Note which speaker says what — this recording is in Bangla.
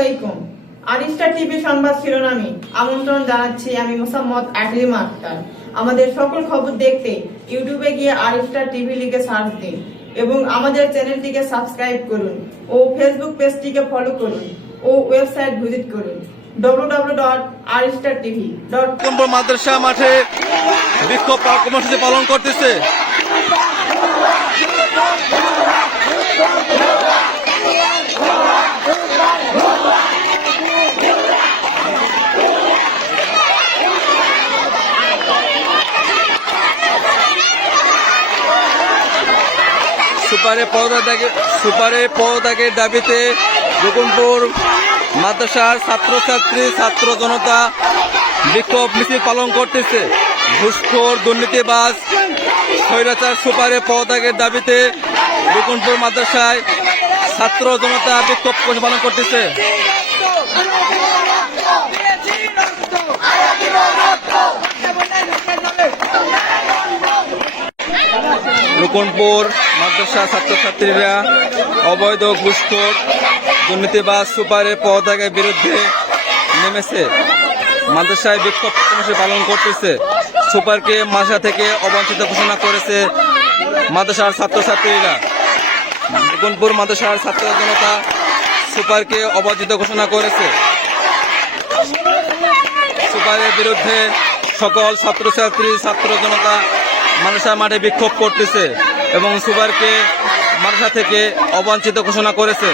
Speaker 1: আলাইকুম। আরিস্টা টিভি সংবাদ শিরোনামে আমন্ত্রণ জানাচ্ছি আমি মোসাম্মদ আকলিমা আক্তার। আমাদের সকল খবর দেখতে ইউটিউবে গিয়ে আরিস্টা টিভি লিখে সার্চ দিন এবং আমাদের চ্যানেলটিকে সাবস্ক্রাইব করুন ও ফেসবুক পেজটিকে ফলো করুন ও ওয়েবসাইট ভিজিট করুন।
Speaker 2: কম্বল মাদ্রাসা মাঠে বিক্ষোভ কর্মসূচি পালন করতেছে। সুপারে পদত্যাগে সুপারে পদত্যাগের দাবিতে রুকুমপুর মাদ্রাসার ছাত্রছাত্রী, ছাত্র জনতা বিক্ষোভ মিছিল পালন করতেছে। ঘুষখোর, দুর্নীতিবাজ, স্বৈরাচার সুপারে পদত্যাগের দাবিতে রুকুনপুর মাদ্রাসায় ছাত্র জনতা বিক্ষোভ পালন করতেছে। রুকনপুর মাদ্রাসা ছাত্রছাত্রীরা অবৈধ ঘুষখোর, দুর্নীতিবাজ সুপারের পদত্যাগের বিরুদ্ধে নেমেছে। মাদ্রাসায় বিক্ষোভ পালন করতেছে। সুপারকে মাদ্রাসা থেকে অবাঞ্ছিত ঘোষণা করেছে মাদ্রাসার ছাত্রছাত্রীরা। রুকনপুর মাদ্রাসার ছাত্র জনতা সুপারকে অবাঞ্ছিত ঘোষণা করেছে। সুপারের বিরুদ্ধে সকল ছাত্রছাত্রী, ছাত্র জনতা মাদ্রাসা মাঠে বিক্ষোভ করতেছে। এবং সুপারকে মাথা থেকে অবাঞ্ছিত ঘোষণা করেছে।